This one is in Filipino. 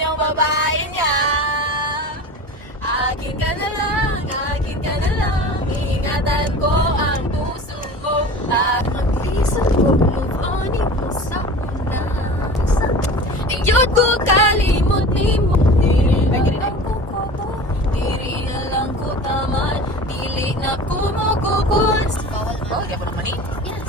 yung babae niya. Akin ka na lang, akin ka na lang. Ingatan ko ang puso ko at mag-isip ko move on mo sa una. Iyot ko kalimot ni mo. Dili na lang ko kobo, dili na lang ko tamad, dili na ko makukul. Oh, di ako naman eh.